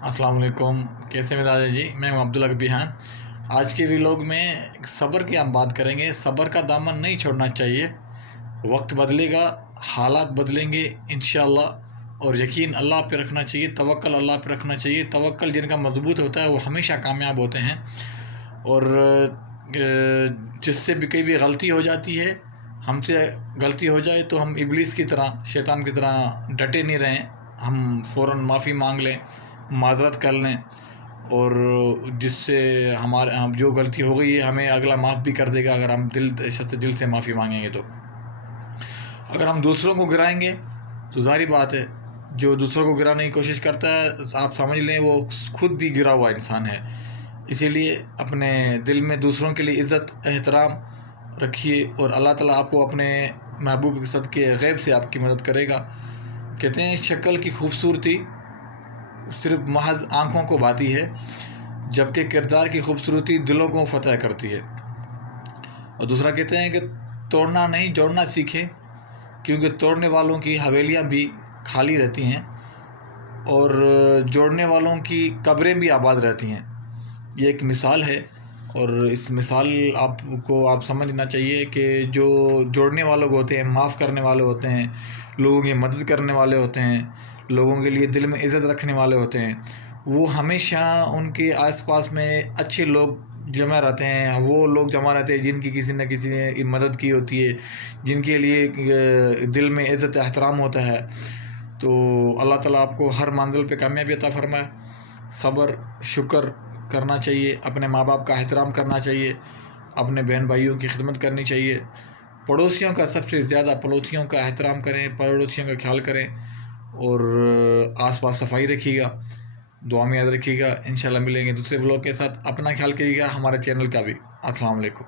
अस्सलाम वालेकुम। कैसे मिजाज है जी? मैं हूं अब्दुल बिहान। आज के व्लॉग में सब्र की हम बात करेंगे। सब्र का दामन नहीं छोड़ना चाहिए। वक्त बदलेगा, हालात बदलेंगे इंशाअल्लाह, और यकीन अल्लाह पे रखना चाहिए, तवक्कल अल्लाह पे रखना चाहिए। तवक्कल जिनका मजबूत होता है वो हमेशा कामयाब होते हैं। और जिससे भी कई भी गलती हो जाती है, हमसे गलती हो जाए तो हम इब्लीस की तरह, शैतान की तरह डटे नहीं रहें। हम फ़ौरन माफ़ी मांग लें, माज़रत कर लें, और जिससे हमारे हम जो गलती हो गई है हमें अगला माफ़ भी कर देगा अगर हम दिल से माफ़ी मांगेंगे। तो अगर हम दूसरों को गिराएंगे तो ज़ाहिर बात है, जो दूसरों को गिराने की कोशिश करता है आप समझ लें वो खुद भी गिरा हुआ इंसान है। इसीलिए अपने दिल में दूसरों के लिए इज़्ज़त एहतराम रखिए, और अल्लाह ताला आपको अपने महबूब के सदके गैब से आपकी मदद करेगा। कहते हैं शक्ल की खूबसूरती सिर्फ महज आँखों को भाती है, जबकि किरदार की खूबसूरती दिलों को फतह करती है। और दूसरा कहते हैं कि तोड़ना नहीं जोड़ना सीखें, क्योंकि तोड़ने वालों की हवेलियाँ भी खाली रहती हैं और जोड़ने वालों की कब्रें भी आबाद रहती हैं। ये एक मिसाल है, और इस मिसाल आप समझना चाहिए कि जो जोड़ने वाले होते हैं, माफ़ करने वाले होते हैं, लोगों की मदद करने वाले होते हैं, लोगों के लिए दिल में इज़्ज़त रखने वाले होते हैं, वो हमेशा उनके आसपास में अच्छे लोग जमा रहते हैं। वो लोग जमा रहते हैं जिनकी किसी न किसी ने मदद की होती है, जिनके लिए दिल में इज़्ज़त एहतराम होता है। तो अल्लाह ताला आपको हर मंजिल पे कामयाबी अता फरमाए। सब्र शुक्र करना चाहिए, अपने माँ बाप का एहतराम करना चाहिए, अपने बहन भाइयों की खिदमत करनी चाहिए, पड़ोसियों का सबसे ज़्यादा पड़ोसियों का एहतराम करें, पड़ोसियों का ख्याल करें, और आसपास सफाई रखिएगा। दुआ में याद रखिएगा। इंशाल्लाह मिलेंगे दूसरे व्लॉग के साथ। अपना ख्याल करिएगा, हमारे चैनल का भी। अस्सलाम वालेकुम।